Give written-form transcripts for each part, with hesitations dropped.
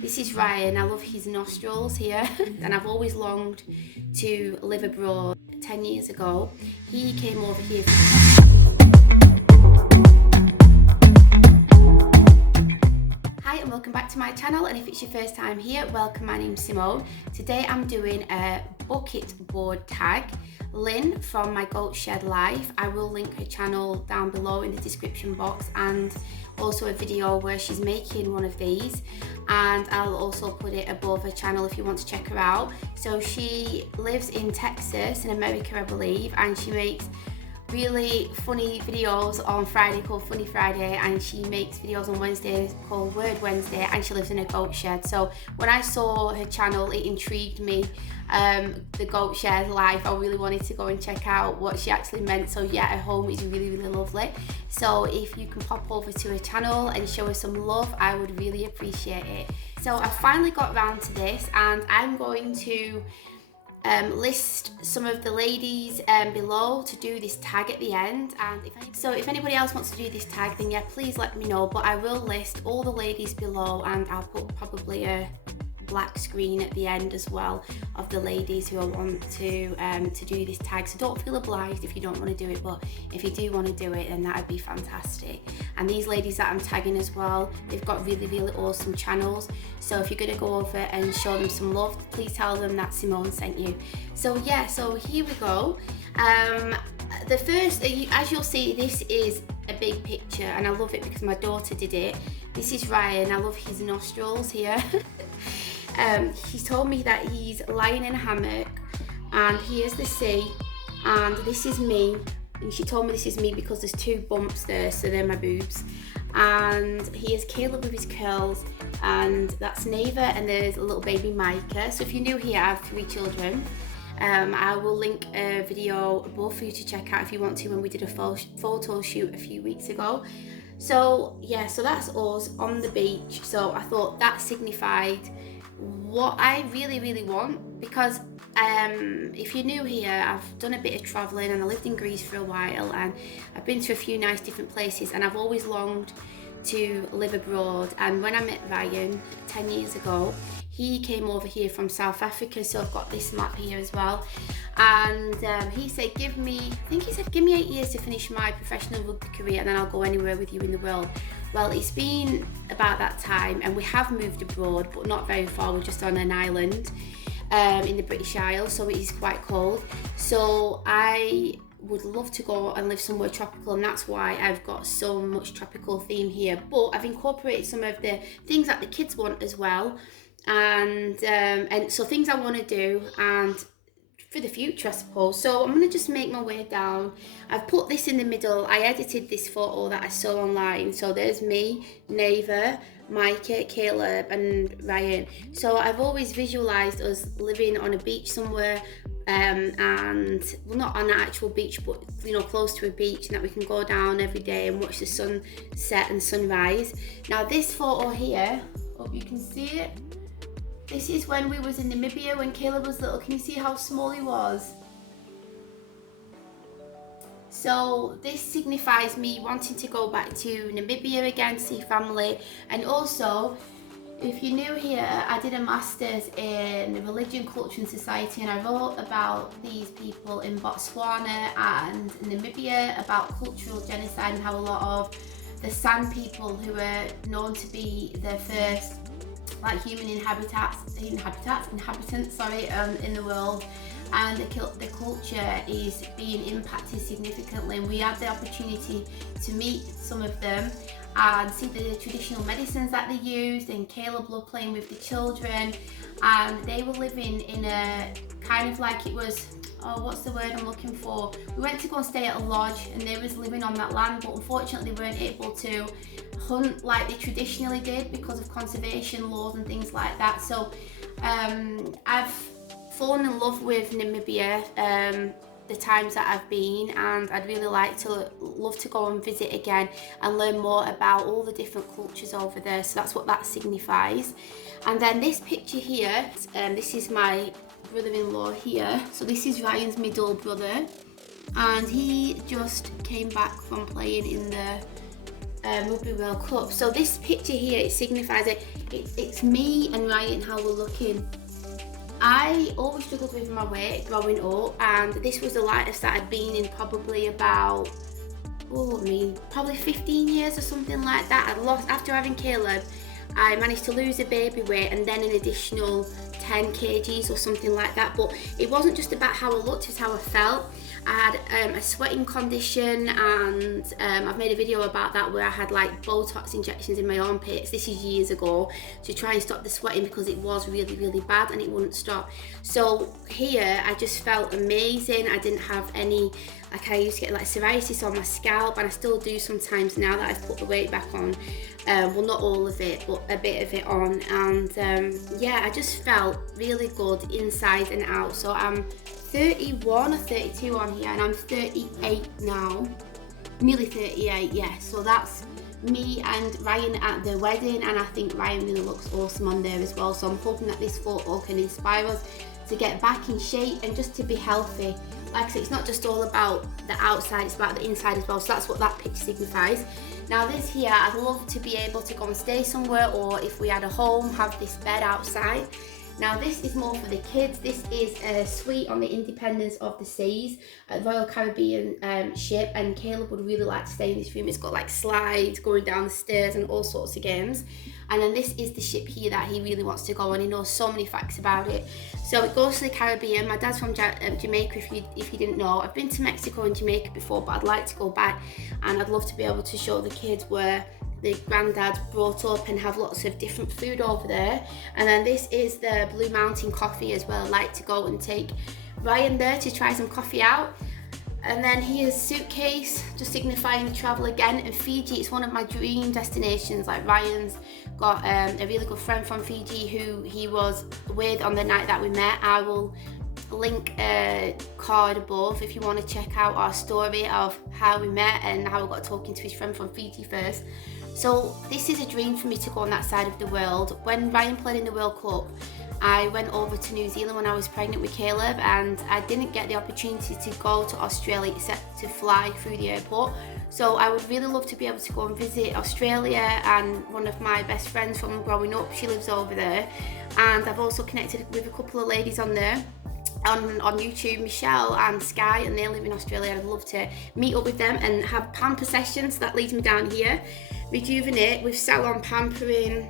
This is Ryan. I love his nostrils here and I've always longed to live abroad. 10 years ago, he came over here. Hi and welcome back to my channel, and if it's your first time here, welcome. My name's Simone. Today I'm doing a bucket board tag. Lynn from My Goat Shed Life, I will link her channel down below in the description box, and also a video where she's making one of these, and I'll also put it above her channel if you want to check her out. So she lives in Texas in America, I believe, and she makes really funny videos on Friday called Funny Friday, and she makes videos on Wednesdays called Word Wednesday, and she lives in a goat shed. So when I saw her channel, it intrigued me, the goat shed life. I really wanted to go and check out what she actually meant. So yeah, her home is really lovely. So if you can pop over to her channel and show her some love, I would really appreciate it. So I finally got around to this, and I'm going to list some of the ladies below to do this tag at the end, and if anybody else wants to do this tag, then yeah, please let me know. But I will list all the ladies below, and I'll put probably a black screen at the end as well of the ladies who I want to do this tag. So don't feel obliged if you don't want to do it, but if you do want to do it, then that would be fantastic. And these ladies that I'm tagging as well, they've got really awesome channels, so if you're going to go over and show them some love, please tell them that Simone sent you. So yeah, so here we go. The first, as you'll see, this is a big picture, and I love it because my daughter did it. This is Ryan. I love his nostrils here. He's told me that he's lying in a hammock, and here's the sea, and this is me, and she told me this is me because there's two bumps there, so they're my boobs. And here's Caleb with his curls, and that's Neva, and there's a little baby Micah. So if you're new here, I have 3 children. I will link a video above for you to check out if you want to, when we did a photo shoot a few weeks ago. So yeah, so that's us on the beach. So I thought that signified what I really want, because if you're new here, I've done a bit of traveling, and I lived in Greece for a while, and I've been to a few nice different places, and I've always longed to live abroad. And when I met Ryan 10 years ago, he came over here from South Africa, so I've got this map here as well. And he said, give me 8 years to finish my professional rugby career, and then I'll go anywhere with you in the world. Well, it's been about that time, and we have moved abroad, but not very far. We're just on an island in the British Isles, so it is quite cold. So I would love to go and live somewhere tropical, and that's why I've got so much tropical theme here. But I've incorporated some of the things that the kids want as well, and so things I want to do, and for the future, I suppose. So I'm gonna just make my way down. I've put this in the middle. I edited this photo that I saw online. So there's me, Neva, Micah, Caleb, and Ryan. So I've always visualized us living on a beach somewhere, and well, not on an actual beach, but you know, close to a beach, and that we can go down every day and watch the sun set and sunrise. Now this photo here, hope you can see it. This is when we was in Namibia when Caleb was little. Can you see how small he was? So this signifies me wanting to go back to Namibia again, see family. And also, if you're new here, I did a master's in religion, culture and society, and I wrote about these people in Botswana and Namibia, about cultural genocide, and how a lot of the San people, who are known to be the first like human inhabitants in the world, and the culture is being impacted significantly. And we had the opportunity to meet some of them and see the traditional medicines that they used, and Caleb loved playing with the children, and they were living in a kind of like, it was, oh, what's the word I'm looking for? We went to go and stay at a lodge, and they was living on that land, but unfortunately they weren't able to hunt like they traditionally did because of conservation laws and things like that. So I've fallen in love with Namibia the times that I've been, and I'd really love to go and visit again and learn more about all the different cultures over there. So that's what that signifies. And then this picture here, this is my brother-in-law here. So this is Ryan's middle brother, and he just came back from playing in the Rugby World Cup. So this picture here, it signifies it's me and Ryan, how we're looking. I always struggled with my weight growing up, and this was the lightest that I'd been in probably about, probably 15 years or something like that. I'd lost, after having Caleb, I managed to lose a baby weight and then an additional 10 kgs or something like that. But it wasn't just about how I looked, it's how I felt. I had a sweating condition, and I've made a video about that where I had like Botox injections in my armpits. This is years ago, to try and stop the sweating because it was really, really bad and it wouldn't stop. So here I just felt amazing. I didn't have any, like I used to get like psoriasis on my scalp, and I still do sometimes now that I've put the weight back on. Well, not all of it, but a bit of it on. And yeah, I just felt really good inside and out. So I'm 31 or 32 on here, and I'm 38 now, nearly 38, yeah. So that's me and Ryan at the wedding, and I think Ryan really looks awesome on there as well. So I'm hoping that this photo can inspire us to get back in shape and just to be healthy. Like I said, it's not just all about the outside, it's about the inside as well. So that's what that picture signifies. Now this here, I'd love to be able to go and stay somewhere, or if we had a home, have this bed outside. Now this is more for the kids. This is a suite on the Independence of the Seas, a Royal Caribbean ship, and Caleb would really like to stay in this room. It's got like slides going down the stairs and all sorts of games. And then this is the ship here that he really wants to go on. He knows so many facts about it. So it goes to the Caribbean. My dad's from Jamaica, if you didn't know. I've been to Mexico and Jamaica before, but I'd like to go back, and I'd love to be able to show the kids where the granddad brought up and have lots of different food over there. And then this is the Blue Mountain coffee as well. I'd like to go and take Ryan there to try some coffee out. And then here's suitcase, just signifying travel again. And Fiji, it's one of my dream destinations. Like Ryan's got a really good friend from Fiji who he was with on the night that we met. I will link a card above if you want to check out our story of how we met and how I got talking to his friend from Fiji first. So this is a dream for me to go on that side of the world. When Ryan played in the World Cup, I went over to New Zealand when I was pregnant with Caleb, and I didn't get the opportunity to go to Australia except to fly through the airport. So I would really love to be able to go and visit Australia, and one of my best friends from growing up, she lives over there. And I've also connected with a couple of ladies on there. On YouTube, Michelle and Sky, and they live in Australia. I'd love to meet up with them and have pamper sessions. That leads me down here. Rejuvenate with salon pampering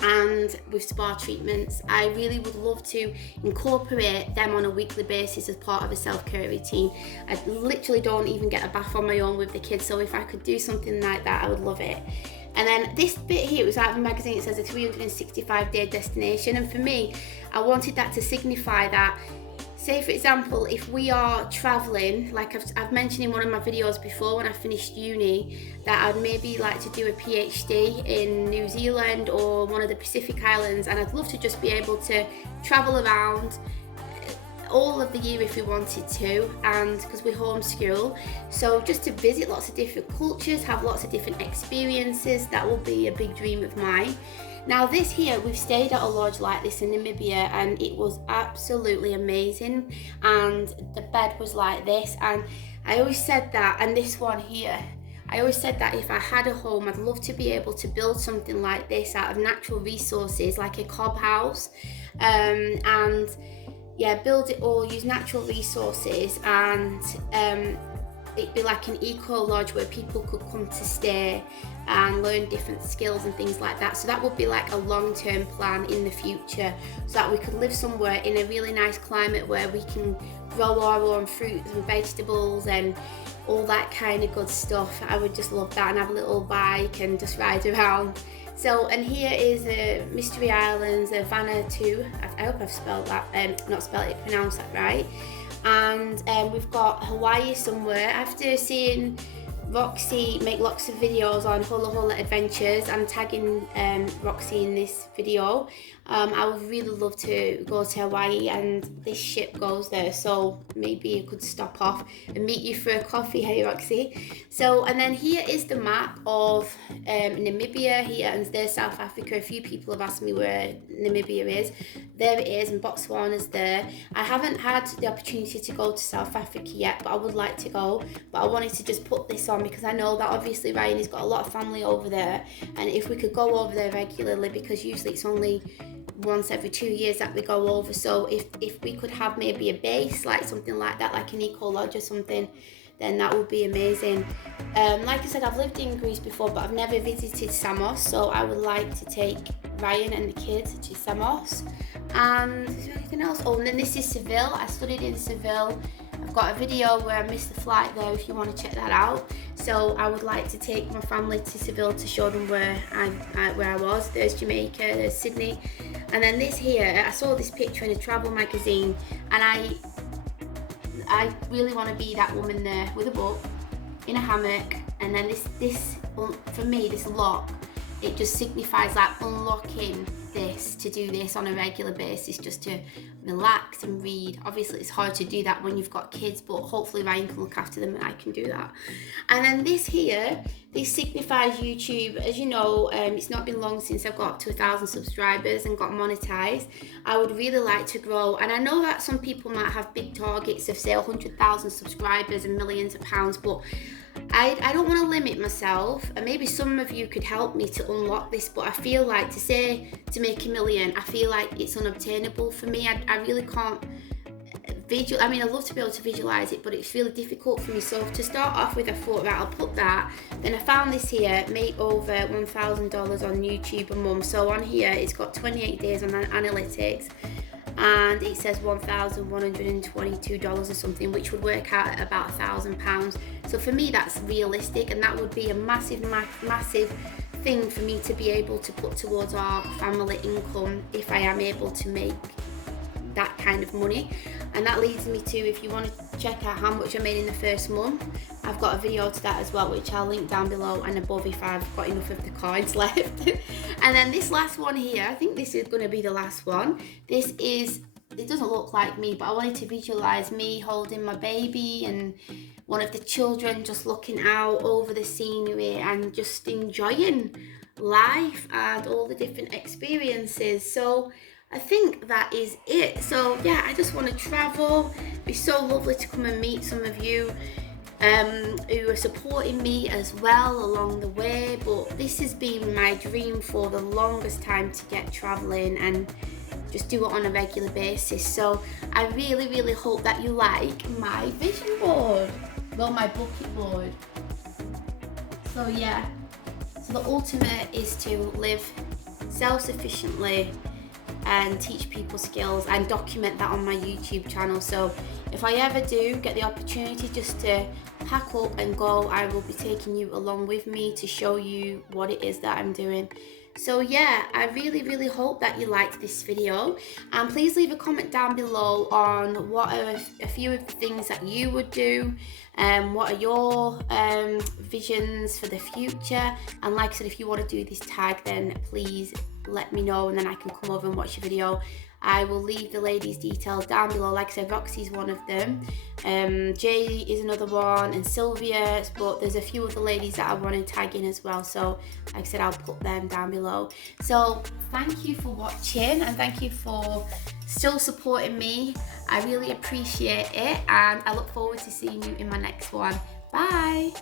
and with spa treatments. I really would love to incorporate them on a weekly basis as part of a self-care routine. I literally don't even get a bath on my own with the kids, so if I could do something like that, I would love it. And then this bit here was out of a magazine. It says a 365-day destination, and for me, I wanted that to signify that, say for example, if we are traveling, like I've mentioned in one of my videos before when I finished uni, that I'd maybe like to do a PhD in New Zealand or one of the Pacific Islands, and I'd love to just be able to travel around all of the year if we wanted to, and because we homeschool, so just to visit lots of different cultures, have lots of different experiences. That will be a big dream of mine. Now this here, we've stayed at a lodge like this in Namibia, and it was absolutely amazing, and the bed was like this, and I always said that, and this one here, I always said that if I had a home, I'd love to be able to build something like this out of natural resources, like a cob house, and yeah, build it all, use natural resources, and it'd be like an eco lodge where people could come to stay and learn different skills and things like that. So that would be like a long-term plan in the future, so that we could live somewhere in a really nice climate where we can grow our own fruits and vegetables and all that kind of good stuff. I would just love that, and have a little bike and just ride around. So, and here is Mystery Islands, Vanuatu. I hope I've spelled that, pronounced that right. And we've got Hawaii somewhere. After seeing Roxy make lots of videos on Hula Hula Adventures, I'm tagging Roxy in this video. I would really love to go to Hawaii, and this ship goes there, so maybe you could stop off and meet you for a coffee. Hey Roxy. So, and then here is the map of Namibia here, and there's South Africa. A few people have asked me where Namibia is. There it is, and Botswana's there. I haven't had the opportunity to go to South Africa yet, but I would like to go. But I wanted to just put this on one, because I know that obviously Ryan has got a lot of family over there, and if we could go over there regularly, because usually it's only once every 2 years that we go over, so if we could have maybe a base, like something like that, like an eco lodge or something, then that would be amazing. Like I said, I've lived in Greece before, but I've never visited Samos, so I would like to take Ryan and the kids to Samos. And is there anything else? Oh, and then this is Seville. I studied in Seville. I've got a video where I missed the flight there if you want to check that out. So I would like to take my family to Seville to show them where I was. There's Jamaica, there's Sydney. And then this here, I saw this picture in a travel magazine, and I really want to be that woman there with a book, in a hammock, and then this for me, this lock, it just signifies like unlocking this, to do this on a regular basis, just to relax and read. Obviously it's hard to do that when you've got kids, but hopefully Ryan can look after them and I can do that. And then this here, this signifies YouTube. As you know, it's not been long since I've got up to 1,000 subscribers and got monetized. I would really like to grow, and I know that some people might have big targets of say 100,000 subscribers and millions of pounds, but I don't want to limit myself, and maybe some of you could help me to unlock this, but I feel like to make 1 million, I feel like it's unobtainable for me. I really can't I mean, I'd love to be able to visualize it, but it's really difficult for me. So to start off with, I thought, right, I'll put that. Then I found this here, make over $1,000 on YouTube a month. So on here, it's got 28 days on analytics, and it says $1,122 or something, which would work out at about £1,000. So for me, that's realistic, and that would be a massive thing for me to be able to put towards our family income if I am able to make that kind of money. And that leads me to, if you want to check out how much I made in the first month, I've got a video to that as well, which I'll link down below and above if I've got enough of the coins left. And then this last one here, I think this is going to be the last one. This is, it doesn't look like me, but I wanted to visualize me holding my baby and one of the children just looking out over the scenery and just enjoying life and all the different experiences. So I think that is it. So yeah, I just want to travel. It'd be so lovely to come and meet some of you who are supporting me as well along the way. But this has been my dream for the longest time, to get traveling and just do it on a regular basis. So I really hope that you like my vision board, well, my bucket board. So yeah, so the ultimate is to live self-sufficiently and teach people skills and document that on my YouTube channel. So if I ever do get the opportunity just to pack up and go, I will be taking you along with me to show you what it is that I'm doing. So yeah, I really hope that you liked this video, and please leave a comment down below on what are a few of the things that you would do, and what are your visions for the future. And like I said, if you want to do this tag, then please let me know, and then I can come over and watch your video. I will leave the ladies' details down below. Like I said, Roxy's one of them, Jay is another one, and Sylvia, but there's a few of the ladies that I want to tag in as well. So like I said, I'll put them down below. So thank you for watching, and thank you for still supporting me. I really appreciate it, and I look forward to seeing you in my next one. Bye.